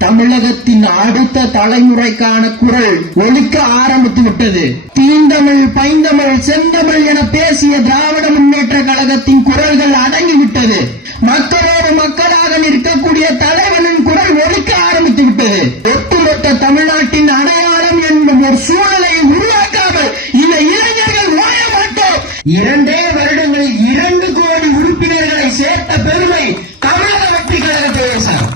தமிழகத்தின் அடுத்த தலைமுறைக்கான குரல் ஒலிக்க ஆரம்பித்து விட்டது. தீந்தமிழ், பைந்தமிழ், செந்தமிழ் என பேசிய திராவிட முன்னேற்ற கழகத்தின் குரல்கள் அடங்கிவிட்டது. மக்களோடு மக்களாக நிற்கக்கூடிய தலைவனின் குரல் ஒலிக்க ஆரம்பித்து விட்டது. ஒட்டுமொத்த தமிழ்நாட்டின் அடையாளம் என்னும் ஒரு சூழலை உருவாக்காமல் இந்த இளைஞர்கள் ஓய மாட்டோம். 2 வருடங்களில் 2 கோடி உறுப்பினர்களை சேர்த்த பெருமை தமிழக வெற்றி கழகத்தை சார்.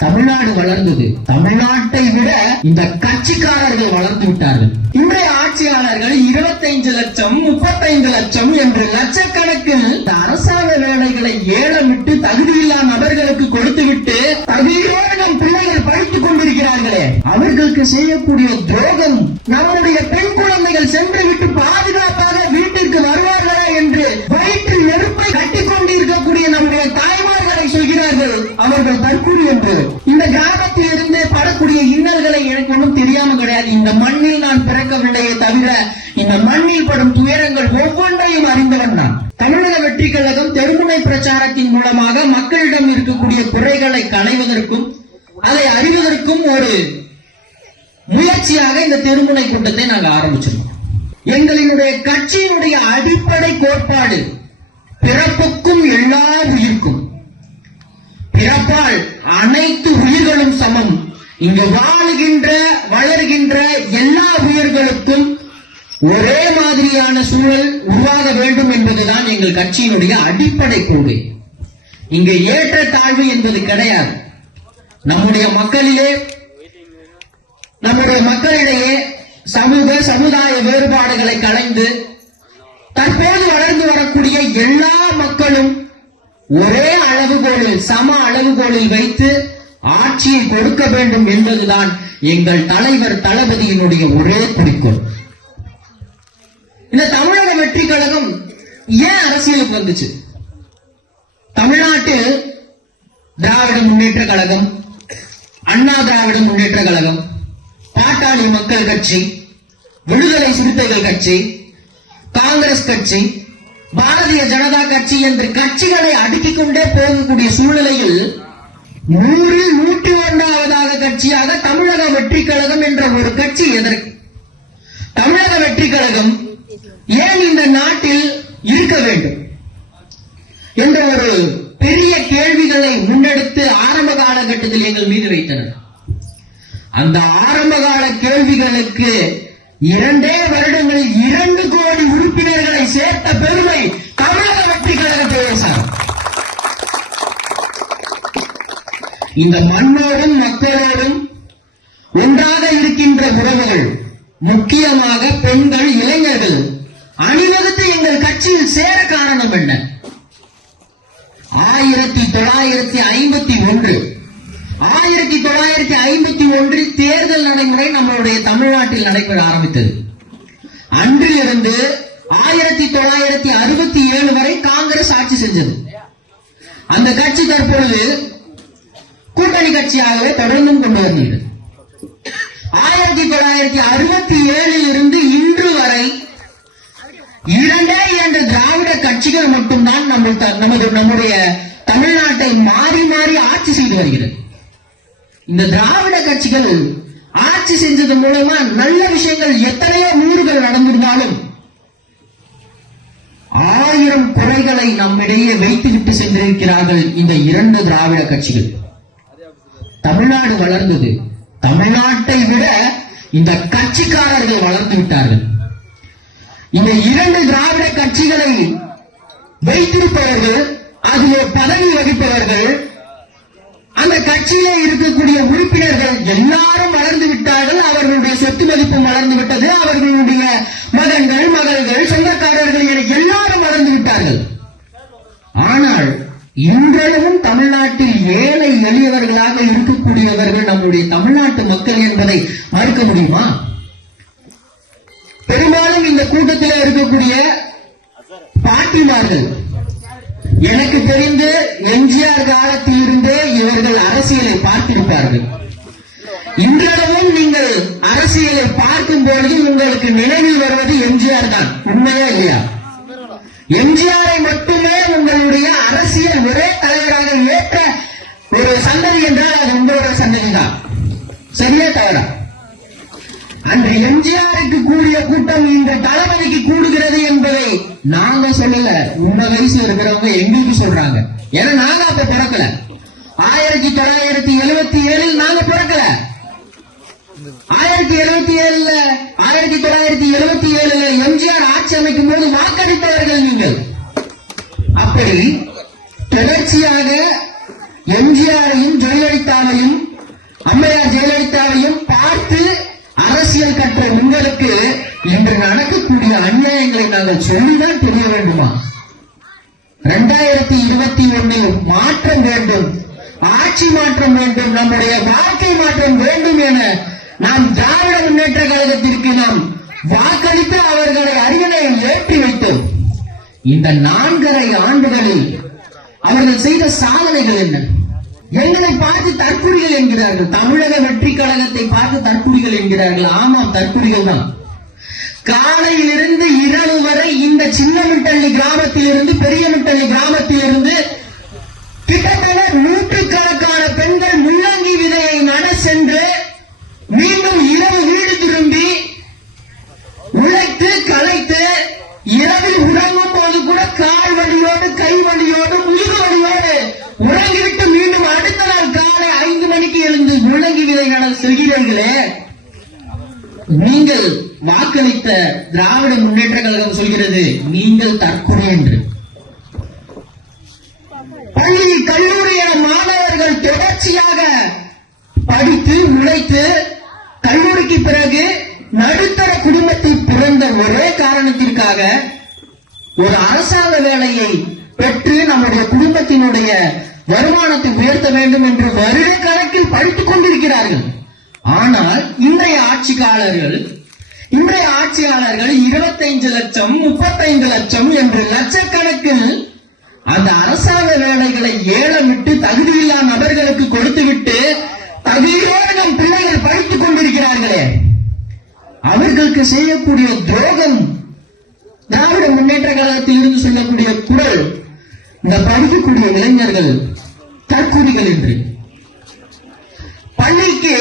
தமிழ்நாடு வளர்ந்தது. தமிழ்நாட்டை விட இந்த கட்சிக்காரர்கள் வளர்ந்து விட்டார்கள். இன்றைய ஆட்சியாளர்கள் 25 லட்சம் 35 லட்சம் என்று லட்சக்கணக்கில் அரசாங்க வேலைகளை ஏலமிட்டு தகுதியில்லா நபர்களுக்கு கொடுத்துவிட்டு தகுதியோடு நம் பிள்ளைகள் படித்துக் கொண்டிருக்கிறார்களே, அவர்களுக்கு செய்யக்கூடிய துரோகம். நம்முடைய பெண் குழந்தைகள் சென்று விட்டு பாதுகாப்பாக வீட்டிற்கு வருவார்களா என்று வயிற்று நெருப்பை கட்டிக் கொண்டிருக்கக்கூடிய நம்முடைய தாய்மார்களை சொல்கிறார்கள் அவர்கள் தற்கொலை என்று. இந்த கிராமத்தில் இருந்தே படக்கூடிய இன்னல்களை எனக்கு ஒன்றும் தெரியாம கிடையாது. இந்த மண்ணில் நான் பிறக்கவில்லையே தவிர இந்த மண்ணில் படும் துயரங்கள் ஒவ்வொன்றையும் அறிந்தவன் நான். தமிழக வெற்றி கழகம் தெருமுனை பிரச்சாரத்தின் மூலமாக மக்களிடம் இருக்கக்கூடிய குறைகளை களைவதற்கும் அதை அறிவதற்கும் ஒரு முயற்சியாக இந்த தெருமுனை கூட்டத்தை நாங்கள் ஆரம்பிச்சிருக்கோம். எங்களினுடைய கட்சியினுடைய அடிப்படை கோட்பாடு பிறப்புக்கும் எல்லா உயிர்க்கும், பிறப்பால் அனைத்து உயிர்களும் சமம், இங்கு வாழுகின்ற வளர்கின்ற எல்லா உயிர்களுக்கும் ஒரே மாதிரியான சூழல் உருவாக வேண்டும் என்பதுதான் எங்கள் கட்சியினுடைய அடிப்படை கொள்கை. இங்கு ஏற்ற தாழ்வு என்பது கிடையாது. நம்முடைய மக்களிடையே சமுதாய வேறுபாடுகளை களைந்து தற்போது வளர்ந்து வரக்கூடிய எல்லா மக்களும் ஒரே அளவுகோலில் சம அளவுகோலில் வைத்து ஆட்சியை கொடுக்க வேண்டும் என்பதுதான் எங்கள் தலைவர் தளபதியினுடைய ஒரே குறிக்கோள். இந்த தமிழக வெற்றி கழகம் ஏன் அரசியலுக்கு வந்துச்சு? தமிழ்நாட்டில் திராவிட முன்னேற்ற கழகம், அண்ணா திராவிட முன்னேற்ற கழகம், பாட்டாளி மக்கள் கட்சி, விடுதலை சிறுத்தைகள் கட்சி, காங்கிரஸ் கட்சி, பாரதிய ஜனதா கட்சி என்று கட்சிகளை அடுக்கிக் கொண்டே போகக்கூடிய சூழ்நிலையில் 100ல் 101வது கட்சியாக தமிழக வெற்றி கழகம் என்ற ஒரு கட்சி எதற்கு? தமிழக வெற்றி கழகம் ஏன் இந்த நாட்டில் இருக்க வேண்டும் என்ற ஒரு பெரிய கேள்விகளை முன்னெடுத்து ஆரம்ப காலகட்டத்தில் எங்கள் மீது வைத்தனர். அந்த ஆரம்பகால கேள்விகளுக்கு 2 வருடங்களில் 2 கோடி உறுப்பினர்களை சேர்த்த பெருமை தமிழக வெற்றி கழகத்தை சார். இந்த மண்ணோடும் மக்களோடும் ஒன்றாக இருக்கின்ற உறவுகள், முக்கியமாக பெண்கள், இளைஞர்கள் அணிவகுத்து எங்கள் கட்சியில் சேர காரணம் என்ன? 1951 தேர்தல் நடைமுறை நம்மளுடைய தமிழ்நாட்டில் நடைபெற ஆரம்பித்தது. அன்றிலிருந்து 1967 வரை காங்கிரஸ் ஆட்சி செஞ்சது. அந்த கட்சி தற்பொழுது கூட்டணி கட்சியாகவே தொடர்ந்தும் கொண்டு வருகிறது. 1967 இருந்து இன்று வரை 2 திராவிட கட்சிகள் மட்டும்தான் நம்முடைய தமிழ்நாட்டை மாறி மாறி ஆட்சி செய்து வருகிறது. இந்த திராவிட கட்சிகள் ஆட்சி செஞ்சது மூலமா நல்ல விஷயங்கள் எத்தனையோ 100கள் நடந்திருந்தாலும் 1000 குறைகளை நம்மிடையே வைத்துவிட்டு சென்றிருக்கிறார்கள் இந்த 2 திராவிட கட்சிகள். தமிழ்நாடு வளர்ந்தது. தமிழ்நாட்டை விட இந்த கட்சிக்காரர்கள் வளர்ந்து விட்டார்கள். இந்த 2 திராவிட கட்சிகளை வைத்திருப்பவர்கள், அதில் பதவி வகிப்பவர்கள், அந்த கட்சியிலே இருக்கக்கூடிய உறுப்பினர்கள் எல்லாரும் வளர்ந்து விட்டார்கள். அவர்களுடைய சொத்து மதிப்பும் வளர்ந்து விட்டது. அவர்களுடைய மகன்கள், மகள்கள், சொந்தக்காரர்கள் என எல்லாரும் வளர்ந்து விட்டார்கள். ஆனால் இன்றளவும் தமிழ்நாட்டில் ஏழை எளியவர்களாக இருக்கக்கூடியவர்கள் நம்முடைய தமிழ்நாட்டு மக்கள் என்பதை மறுக்க முடியுமா? பெரும்பாலும் இந்த கூட்டத்தில் இருக்கக்கூடிய பாட்டிமார்கள், எனக்கு தெரிந்து எம்ஜிஆர் காலத்தில் இருந்தே இவர்கள் அரசியலை பார்த்திருப்பார்கள். இன்றளவும் நீங்கள் அரசியலை பார்க்கும் பொழுது உங்களுக்கு நினைவில் வருவது எம்ஜிஆர் தான். உண்மையா இல்லையா? எம்ஜிஆரை மட்டுமே உங்களுடைய அரசியல் ஒரே தலைவராக ஏற்ற ஒரு சந்ததி என்றால் அது உங்களோட சந்ததி தான். சரியா தவறா? அன்று எம்ஜிஆருக்கு கூடிய கூட்டம் இந்த தளபதிக்கு கூடுகிறது என்பதை நாங்க சொல்லல, உங்க வயசு இருக்கிறவங்க எங்களுக்கு சொல்றாங்க. ஏன்னா நாங்க அப்ப பிறக்கல. 1977 நாங்க பிறக்கல. 1977 எம்ஜிஆர் ஆட்சி அமைக்கும் போது வாக்களித்தவர்கள் நீங்கள். அப்படி தொடர்ச்சியாக எம்ஜிஆரையும் ஜெயலலிதாவையும் அம்மையார் ஜெயலலிதாவையும் பார்த்து அரசியல் கற்ற உங்களுக்கு இன்று நடக்கக்கூடிய அநியாயங்களை நாங்கள் சொல்லிதான் தெரிய வேண்டுமா? 2021 மாற்றம் வேண்டும், ஆட்சி மாற்றம் வேண்டும், நம்முடைய வாழ்க்கை மாற்றம் வேண்டும் என நாம் திராவிட முன்னேற்ற கழகத்திற்கு நாம் வாக்களித்து அவர்களை அரியணையில் ஏற்றி வைத்தோம். இந்த 4.5 ஆண்டுகளில் அவர்கள் செய்த சாதனைகள் என்ன? எங்களை பார்த்து தற்குறிகள் என்கிறார்கள். தமிழக வெற்றி கழகத்தை பார்த்து தற்குறிகள் என்கிறார்கள். ஆமாம், தற்குறிகள் தான். காலையிலிருந்து இரவு வரை இந்த சின்னமிட்டள்ளி கிராமத்திலிருந்து பெரியமிட்டள்ளி கிராமத்திலிருந்து கிட்டத்தட்ட 100கணக்கான பெண்கள் முள்ளங்கி விதையை நட சென்று மீண்டும் இரவு வீடு திரும்பி உழைத்து களைத்து இரவில் உறங்கும் போது கூட கால் வலியோடு கை வலியோடு முதுகு வலியோடு உறங்கிவிட்டு மீண்டும் அடுத்த நாள் காலை 5 மணிக்கு எழுந்து முள்ளங்கி விதை நட செல்கிறீர்களே, நீங்கள் வாக்களித்த திராவிட முன்னேற்ற கழகம் சொல்கிறது நீங்கள் தற்கொலை என்று. பள்ளி கல்லூரி மாணவர்கள் தொடர்ச்சியாக படித்து உழைத்து கல்லூரிக்கு பிறகு நடுத்தர குடும்பத்தில் பிறந்த ஒரே காரணத்திற்காக ஒரு அரசாங்க வேலையை பெற்று நம்முடைய குடும்பத்தினுடைய வருமானத்தை உயர்த்த வேண்டும் என்று வருட கணக்கில் படித்துக் கொண்டிருக்கிறார்கள். ஆனால் இன்றைய ஆட்சியாளர்கள் 25 லட்சம் 35 லட்சம் என்று லட்சக்கணக்கில் அந்த அரசாங்க வேலைகளை ஏலமிட்டு தகுதியில்லா நபர்களுக்கு கொடுத்துவிட்டு தகுதியோடு நம் பிள்ளைகள் படித்துக் கொண்டிருக்கிறார்களே, அவர்களுக்கு செய்யக்கூடிய துரோகம் திராவிட முன்னேற்ற கழகத்தில் இருந்து சொல்லக்கூடிய குரல் இந்த படிக்கக்கூடிய இளைஞர்கள் தற்கொலைகள் என்று. பள்ளிக்கு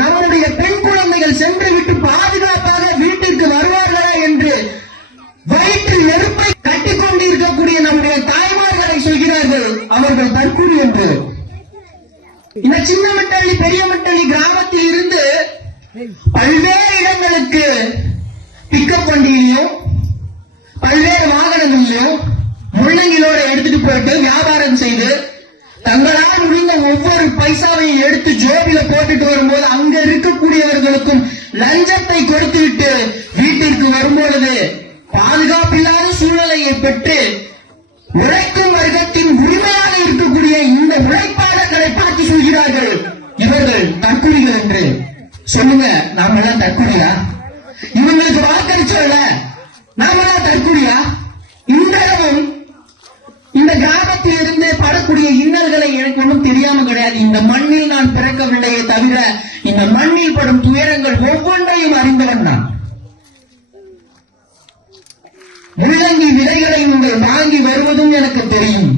நம்முடைய பெண் குழந்தைகள் சென்று விட்டு பாதுகாப்பாக வீட்டிற்கு வருவார்களா என்று வயிற்றில் நெருப்பை கட்டிக் கொண்டிருக்கக்கூடிய நம்முடைய தாய்மார்களை சொல்கிறார்கள் அவர்கள் தற்கொலை என்று. இந்த சின்னமிட்டள்ளி பெரியமிட்டள்ளி கிராமத்தில் இருந்து பல்வேறு இடங்களுக்கு பிக்கப் வண்டியிலையும் பல்வேறு வாகனங்களிலும் முள்ளங்கிலோட எடுத்துட்டு போயிட்டு வியாபாரம் செய்து தங்களால் முடிந்த ஒவ்வொரு பைசாவையும் எடுத்து ஜோபில போட்டுட்டு வரும்போது அங்க இருக்கக்கூடியவர்களுக்கும் லஞ்சத்தை கொடுத்துவிட்டு வீட்டிற்கு வரும்பொழுது பாதுகாப்பில்லாத சூழ்நிலையை பெற்று உழைக்கும் வர்க்கத்தின் உரிமையாக இருக்கக்கூடிய இந்த உழைப்பாளர்களை பார்த்து சொல்கிறார்கள் இவர்கள் தற்கொலைகள் என்று. சொல்லுங்க, நாம எல்லாம் தற்கொலையா? இவங்களுக்கு வாக்களிச்சோம்ல, நாம எல்லாம் தற்கொலையா? இன்றையும் இந்த கிராமத்தில் இருந்து படக்கூடிய இன்னல்களை எனக்கு ஒன்றும் தெரியாம கிடையாது. இந்த மண்ணில் நான் பிறக்கவில்லையே தவிர இந்த மண்ணில் படும் துயரங்கள் ஒவ்வொன்றையும் அறிந்தவன் நான். முள்ளங்கி விதைகளை நீங்கள் வாங்கி வருவதும் எனக்கு தெரியும்.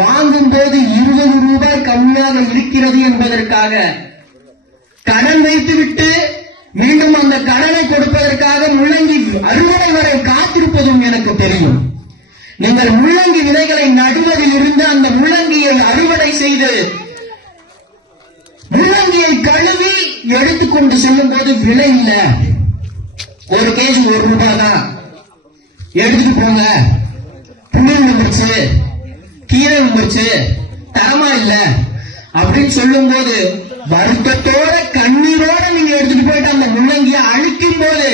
வாங்கும் போது 20 ரூபாய் கம்மியாக இருக்கிறது என்பதற்காக கடன் வைத்துவிட்டு மீண்டும் அந்த கடனை கொடுப்பதற்காக முள்ளங்கி அறுவடை வரை காத்திருப்பதும் எனக்கு தெரியும். நீங்கள் முள்ளங்கி விதைகளை நடுவதில் இருந்து அந்த முள்ளங்கியை அறுவடை செய்து முள்ளங்கியை கழுவி எடுத்துக்கொண்டு செல்லும் போது விலை இல்ல, ஒரு கேஜி 1 ரூபாய் தான், எடுத்துட்டு போங்க, புண்ணு வந்துருச்சு கீரை வந்துருச்சு தரமா இல்ல அப்படின்னு சொல்லும் போது வருத்தத்தோட கண்ணீரோட நீங்க எடுத்துட்டு போயிட்டு அந்த முள்ளங்கியை அழிக்கும் போது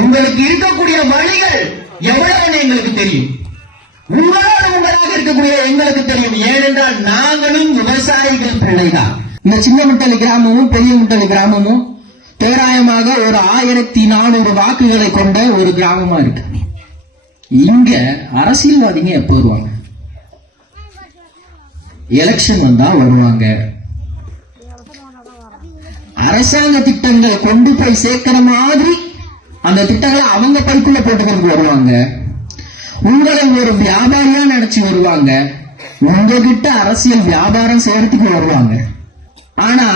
உங்களுக்கு இருக்கக்கூடிய வழிகள் எவ்வளவு எங்களுக்கு தெரியும். உங்களோட உங்களாக இருக்கக்கூடிய எங்களுக்கு தெரியும். ஏனென்றால் நாங்களும் விவசாயிகள் பிள்ளைதான். இந்த சின்னமிட்டள்ளி கிராமமும் பெரியமிட்டள்ளி கிராமமும் தோராயமாக ஒரு 1400 வாக்குகளை கொண்ட ஒரு கிராமமா இருக்கு. இங்க அரசியல்வாதிங்க எப்ப வருவாங்க? எலெக்ஷன் வந்தா வருவாங்க. அரசாங்க திட்டங்களை கொண்டு போய் சேர்க்கிற மாதிரி அந்த திட்டங்களை அவங்க பைக்குள்ள போட்டுக்கொண்டு வருவாங்க. உங்களை ஒரு வியாபாரியா நினைச்சு வருவாங்க. உங்ககிட்ட அரசியல் வியாபாரம் செய்யறதுக்கு வருவாங்க. ஆனா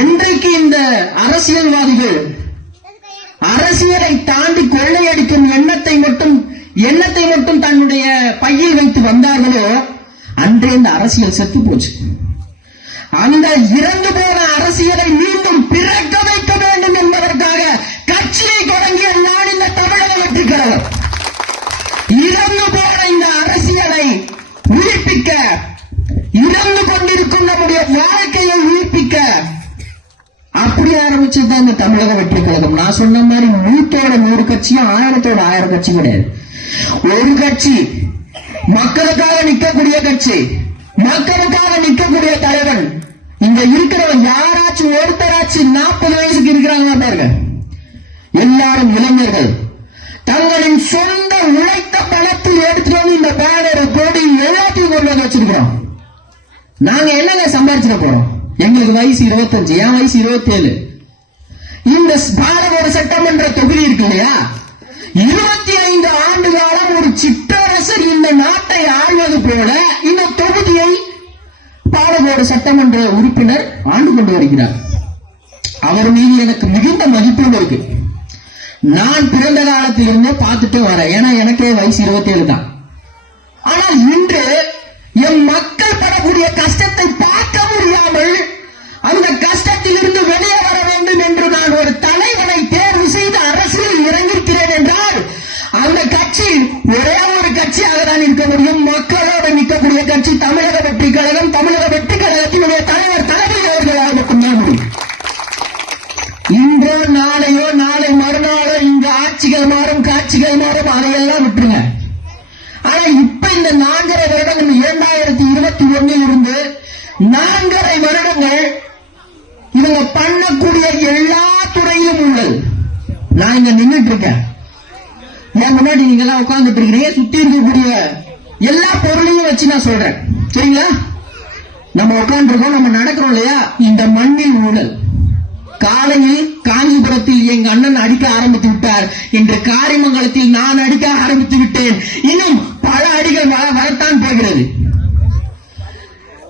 என்றைக்கு இந்த அரசியல்வாதிகள் அரசியலை தாண்டி கொள்ளையடிக்கும் எண்ணத்தை மட்டும் தன்னுடைய பையில் வைத்து வந்தார்களோ அன்றே இந்த அரசியல் செத்து போச்சு. அந்த இறந்து போன அரசியலை மீண்டும் பிறக்க வைக்க வேண்டும் என்பதற்காக கட்சியை தொடங்கிய நான் இந்த தமிழக வெற்றி கழகம். இறந்து போன இந்த அரசியலை உயிர்ப்பிக்க, இறந்து கொண்டிருக்கும் நம்முடைய வாழ்க்கையை உயிர்ப்பிக்க அப்படி ஆரம்பிச்சதுதான் இந்த தமிழக வெற்றி கழகம். நான் சொன்ன மாதிரி 100 கட்சியும் 1000 கட்சி கிடையாது. ஒரு கட்சி, மக்களுக்காக நிற்கக்கூடிய கட்சி, மக்களுக்காக நிற்கக்கூடிய தலைவன். இங்க இருக்கிறவன் யாராச்சும் ஒருத்தராச்சும் 40 வயசுக்கு இருக்கிறாங்க பாருங்க. எல்லாரும் இளைஞர்கள். தங்களின் சொந்த உழைத்த பணத்தில் எடுத்துட்டு வந்து இந்த பேனர் கொடி எல்லாத்தையும் கொண்டு வந்து வச்சிருக்கிறோம். நாங்க என்னங்க சம்பாதிச்சிட போறோம்? எங்களுக்கு வயசு 25, என் வயசு 27. இந்த பாலகோடு சட்டமன்ற தொகுதி இருக்கு இல்லையா, 25 ஆண்டு காலம் ஒரு சிற்றரசர் இந்த நாட்டை ஆழ்வது போல இந்த தொகுதியை பாலகோடு சட்டமன்ற உறுப்பினர் ஆண்டு கொண்டு வருகிறார். அவர் மீது எனக்கு மிகுந்த மதிப்பும் இருக்கு. நான் பிறந்த காலத்தில் இருந்தே பார்த்துட்டு வரேன். ஏன்னா எனக்கே வயசு 27 தான். ஆனால் இன்று என் மக்கள் படக்கூடிய கஷ்டத்தை பார்க்க முடியாமல் அந்த கஷ்டத்தில் இருந்து வெளியே வர வேண்டும் என்று நான் ஒரு தலைவனை தேர்வு செய்து அரசியல் இறங்கியிருக்கிறேன் என்றால் அந்த கட்சி ஒரே ஒரு கட்சியாக தான் இருக்க முடியும். மக்களோடு நிற்கக்கூடிய கட்சி தமிழக வெற்றி கழகம். தமிழக வெற்றி கழகத்தினுடைய தலைவர் தளபதி அவர்களாக மட்டும்தான் முடியும். இன்றோ நாளையோ நாளை மறுநாளோ இங்க ஆட்சிகள் மாறும், காட்சிகள் மாறும், அதையெல்லாம் விட்டுருங்க. ஆனா இப்ப இந்த 4.5 வருடங்கள் 2021 இருந்து 4.5 வருடங்கள் இவங்க பண்ணக்கூடிய எல்லா துறையிலும் உள்ளது. நான் இங்க நின்றுட்டு இருக்கேன், என் முன்னாடி நீங்க எல்லாம் உட்கார்ந்துட்டு இருக்கிறீங்க. சுத்தி இருக்கக்கூடிய எல்லா பொருளையும் வச்சு நான் சொல்றேன், சரிங்களா? நம்ம உட்கார்ந்து இருக்கோம், நம்ம நடக்கிறோம் இல்லையா, இந்த மண்ணில் ஊழல். காலையில் காஞ்சிபுரத்தில் எங்க அண்ணன் அடிக்க ஆரம்பித்து விட்டார், இன்று காரிமங்கலத்தில் நான் அடிக்க ஆரம்பித்து விட்டேன். இன்னும் பல அடிகள் வரத்தான் போகிறது.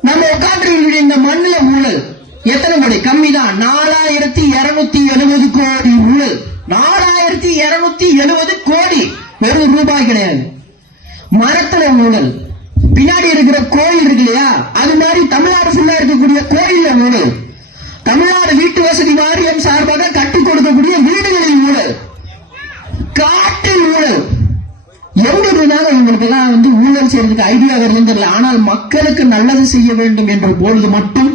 நம்ம உட்கார்ந்து இந்த மண்ணில ஊழல் எத்தனை கோடி? கம்மிதான். 4270 கோடி ஊழல். 4270 கோடி, வெறும் ரூபாய் கிடையாது. மரத்துல ஊழல். பின்னாடி இருக்கிற கோயில் இருக்கு இல்லையா, அது மாதிரி தமிழ்நாடு ஃபுல்லா இருக்கக்கூடிய கோயில்ல ஊழல். தமிழ்நாடு வீட்டு வசதி வாரியம் சார்பாக கட்டிக் கொடுக்கக்கூடிய வீடுகளில் ஊழல், காட்டில் ஊழல். எங்கிருந்தாலும் இவங்களுக்கு எல்லாம் ஊழல் செய்யறதுக்கு ஐடியா வருதுன்னு தெரியல. ஆனால் மக்களுக்கு நல்லது செய்ய வேண்டும் என்ற பொழுது மட்டும்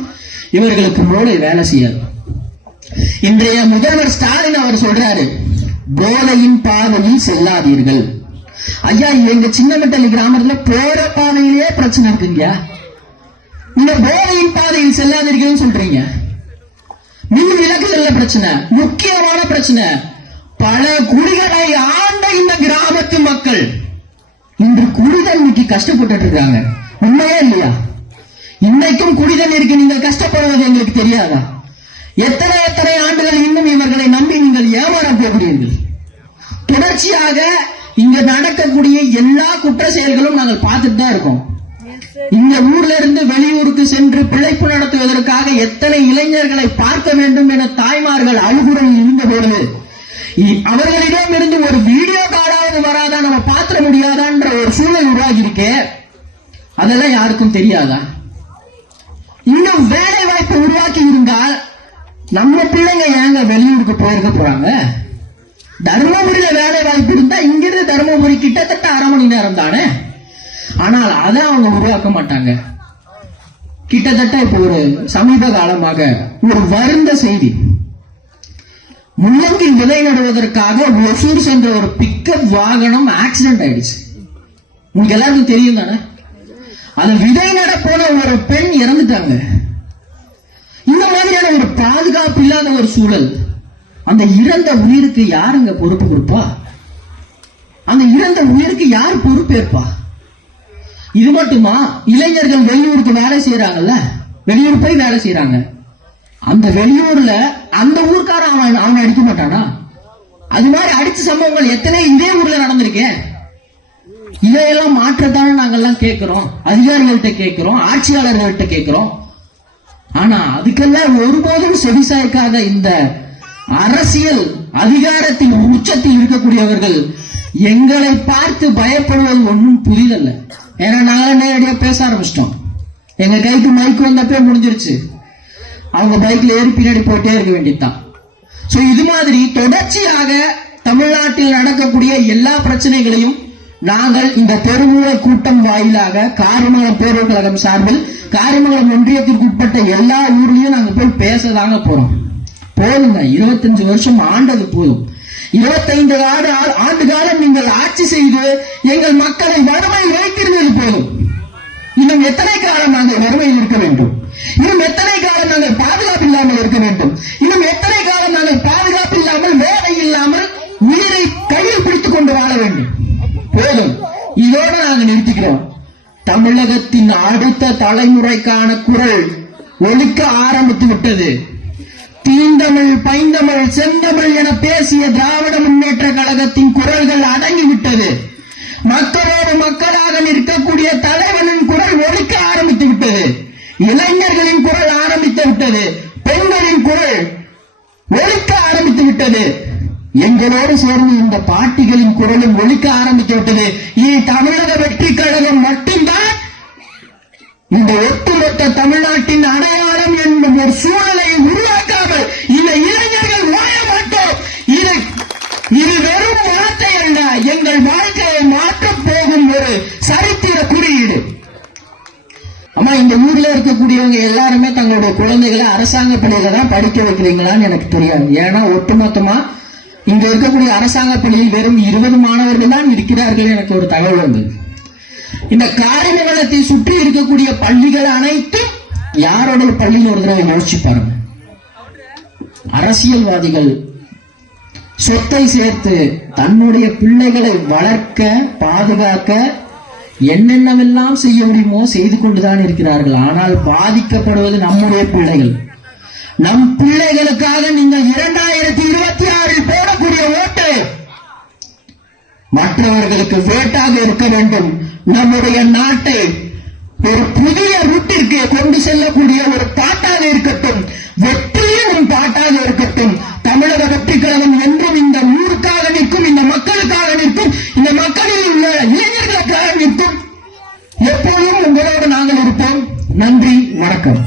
இவர்களுக்கு மூளை வேலை செய்யாது. இன்றைய முதல்வர் ஸ்டாலின் அவர் சொல்றாரு, போதையின் பாதையில் செல்லாதீர்கள். ஐயா, எங்க சின்னமட்டலி கிராமத்துல போற பாதையிலேயே பிரச்சனை இருக்குங்க. நீங்க போதையின் பாதையில் செல்லாதீர்கள் சொல்றீங்க. மின் விளக்குகள்ல பிரச்சனை, முக்கியமான பிரச்சனை. பல குடிகளை ஆண்ட இந்த கிராமத்து மக்கள் இன்று குடிதண்ணிக்கு கஷ்டப்பட்டு இருக்காங்க. உண்மையா இல்லையா? இன்னைக்கும் குடிதண்ணீருக்கு நீங்கள் கஷ்டப்படுவது எங்களுக்கு தெரியாதா? எத்தனை ஆண்டுகள் இன்னும் இவர்களை நம்பி நீங்கள் ஏமாற போகிறீர்கள்? தொடர்ச்சியாக இங்க நடக்கக்கூடிய எல்லா குற்ற செயல்களும் நாங்கள் பார்த்துட்டு தான் இருக்கோம். இந்த ஊர்ல இருந்து வெளியூருக்கு சென்று பிழைப்பு நடத்துவதற்காக எத்தனை இளைஞர்களை பார்க்க வேண்டும் என தாய்மார்கள் அழுகுறையில் இருந்த பொழுது அவர்களிடம் இருந்து ஒரு வீடியோ காலாவது வராதா, நம்ம பார்த்துட முடியாதான்ற ஒரு சூழல் உருவாகி இருக்கே, அதெல்லாம் யாருக்கும் தெரியாதா? இன்னும் வேலை வாய்ப்பு உருவாக்கி இருந்தால் நம்ம பிள்ளைங்க ஏங்க வெளியூருக்கு போயிருக்க போறாங்க? தர்மபுரியில வேலை வாய்ப்பு இருந்தா இங்கிருந்து தர்மபுரி கிட்டத்தட்ட 1/2 மணி நேரம் தானே. ஆனால் அதை அவங்க உருவாக்க மாட்டாங்க. கிட்டத்தட்ட இப்போ ஒரு சமீப காலமாக ஒரு வருந்த செய்தி, முள்ளங்கில் விதை நடுவதற்காக ஒசூர் சென்ற ஒரு பிக்கப் வாகனம் ஆக்சிடென்ட் ஆயிடுச்சு. உங்களுக்கு எல்லாருக்கும் தெரியும் தானே? அது விதை நட போன ஒரு பெண் இறந்துட்டாங்க. இந்த மாதிரியான ஒரு பாதுகாப்பு இல்லாத ஒரு சூழல். அந்த இறந்த உயிருக்கு யாருங்க பொறுப்பு கொடுப்பா? அந்த இறந்த உயிருக்கு யார் பொறுப்பேற்பா? இது மட்டுமா? இளைஞர்கள் வெளியூருக்கு வேலை செய்யறாங்கல்ல, வெளியூர் போய் வேலை செய்யறாங்க. அந்த வெளியூர்ல அந்த ஊர்க்காரன் அவனை அடிக்க மாட்டானா? அது மாதிரி அடிச்ச சம்பவங்கள் எத்தனை இதே ஊர்ல நடந்திருக்கேன். இதையெல்லாம் மாற்றத்தானே நாங்கெல்லாம் கேட்கிறோம், அதிகாரிகள்கிட்ட கேட்கிறோம், ஆட்சியாளர்கள்ட்ட கேட்கிறோம். ஆனா அதுக்கெல்லாம் ஒருபோதும் செவிசாய்க்காத இந்த அரசியல் அதிகாரத்தின் உச்சத்தில் இருக்கக்கூடியவர்கள் எங்களை பார்த்து பயப்படுவது ஒன்றும் புதிதல்ல. ஏன்னா நாங்க நேரடியா பேச ஆரம்பிச்சிட்டோம். எங்க கைக்கு மைக்கு வந்தப்பே முடிஞ்சிருச்சு. அவங்க பைக்ல ஏறி பின்னாடி போயிட்டே இருக்க வேண்டியதுதான். சோ இது மாதிரி தொடர்ச்சியாக தமிழ்நாட்டில் நடக்கக்கூடிய எல்லா பிரச்சனைகளையும் நாங்கள் இந்த பெருமூல கூட்டம் வாயிலாக காரிமங்கலம் பேரூர் கழகம் சார்பில் காரிமங்கலம் ஒன்றியத்திற்கு உட்பட்ட எல்லா ஊர்லயும் நாங்க போய் பேசதாங்க போறோம். போதுங்க, 25 வருஷம் ஆண்டது போதும். 25 ஆண்டு காலம் நீங்கள் ஆட்சி செய்து எங்கள் மக்களை வறுமையில் வைத்திருந்தது போதும். இன்னும் எத்தனை காலம் நாங்கள் வறுமையில் இருக்க வேண்டும்? இன்னும் எத்தனை காலம் நாங்கள் பாதுகாப்பு இல்லாமல் இருக்க வேண்டும்? இன்னும் எத்தனை காலம் நாங்கள் பாதுகாப்பு இல்லாமல், வேலை இல்லாமல், உயிரை கையில் பிடித்துக் கொண்டு வாழ வேண்டும்? போதும், இதோடு நாங்கள் நிறுத்திக்கிறோம். தமிழகத்தின் அடுத்த தலைமுறைக்கான குரல் ஒலிக்க ஆரம்பித்து விட்டது. தீந்தமிழ், பைந்தமிழ், செந்தமிழ் என பேசிய திராவிட முன்னேற்ற கழகத்தின் குரல்கள் அடங்கிவிட்டது. மக்களோடு மக்களாக நிற்கக்கூடிய தலைவனின் குரல் ஒலிக்க ஆரம்பித்து விட்டது. இளைஞர்களின் குரல் ஆரம்பித்து விட்டது. பெண்களின் குரல் ஒலிக்க ஆரம்பித்து விட்டது. எங்களோடு சேர்ந்து இந்த பாட்டிகளின் குரலும் ஒலிக்க ஆரம்பித்து விட்டது. இனி தமிழக வெற்றி கழகம் மட்டும்தான் இந்த ஒட்டுமொத்த தமிழ்நாட்டின் அடையாளம் என்னும் ஒரு சூழலை உருவாக்காமல் இந்த இளைஞர்கள் ஓய மாட்டோம். இது வெறும் வார்த்தை அல்ல, எங்கள் வாழ்க்கையை மாற்றப் போகும் ஒரு சரித்திர குறியீடு. அம்மா, இந்த ஊர்ல இருக்கக்கூடியவங்க எல்லாருமே தங்களுடைய குழந்தைகளை அரசாங்க பள்ளியில தான் படிக்க வைக்கிறீங்களான்னு எனக்கு தெரியாது. ஏன்னா ஒட்டுமொத்தமா இங்க இருக்கக்கூடிய அரசாங்க பள்ளியில் வெறும் 20 மாணவர்கள் தான் இருக்கிறார்கள். எனக்கு ஒரு தகவல் வந்தது. இந்த காரிமங்கலத்தை சுற்றி இருக்கக்கூடிய பள்ளிகள் அனைத்தும் யாரோட பள்ளின்னு ஒரு தடவை யோசிச்சு பாருங்க. அரசியல்வாதிகள் சொத்தை சேர்த்து தன்னுடைய பிள்ளைகளை வளர்க்க, பாதுகாக்க என்னென்னவெல்லாம் செய்ய முடியுமோ செய்து கொண்டுதான் இருக்கிறார்கள். ஆனால் பாதிக்கப்படுவது நம்முடைய பிள்ளைகள். நம் பிள்ளைகளுக்காக நீங்கள் 2026 போடக்கூடிய ஓட்டு மற்றவர்களுக்கு வேட்டாக இருக்க வேண்டும். நம்முடைய நாட்டை ஒரு புதிய ரூட்டிற்கு கொண்டு செல்லக்கூடிய ஒரு பாட்டாக இருக்கட்டும், வெற்றியும் பாட்டாக இருக்கட்டும். தமிழக வெற்றி கழகம் என்றும் இந்த ஊருக்காக நிற்கும், இந்த மக்களுக்காக நிற்கும், இந்த மக்களில் உள்ள இளைஞர்களுக்காக நிற்கும். எப்போதும் உங்களோடு நாங்கள் இருப்போம். நன்றி, வணக்கம்.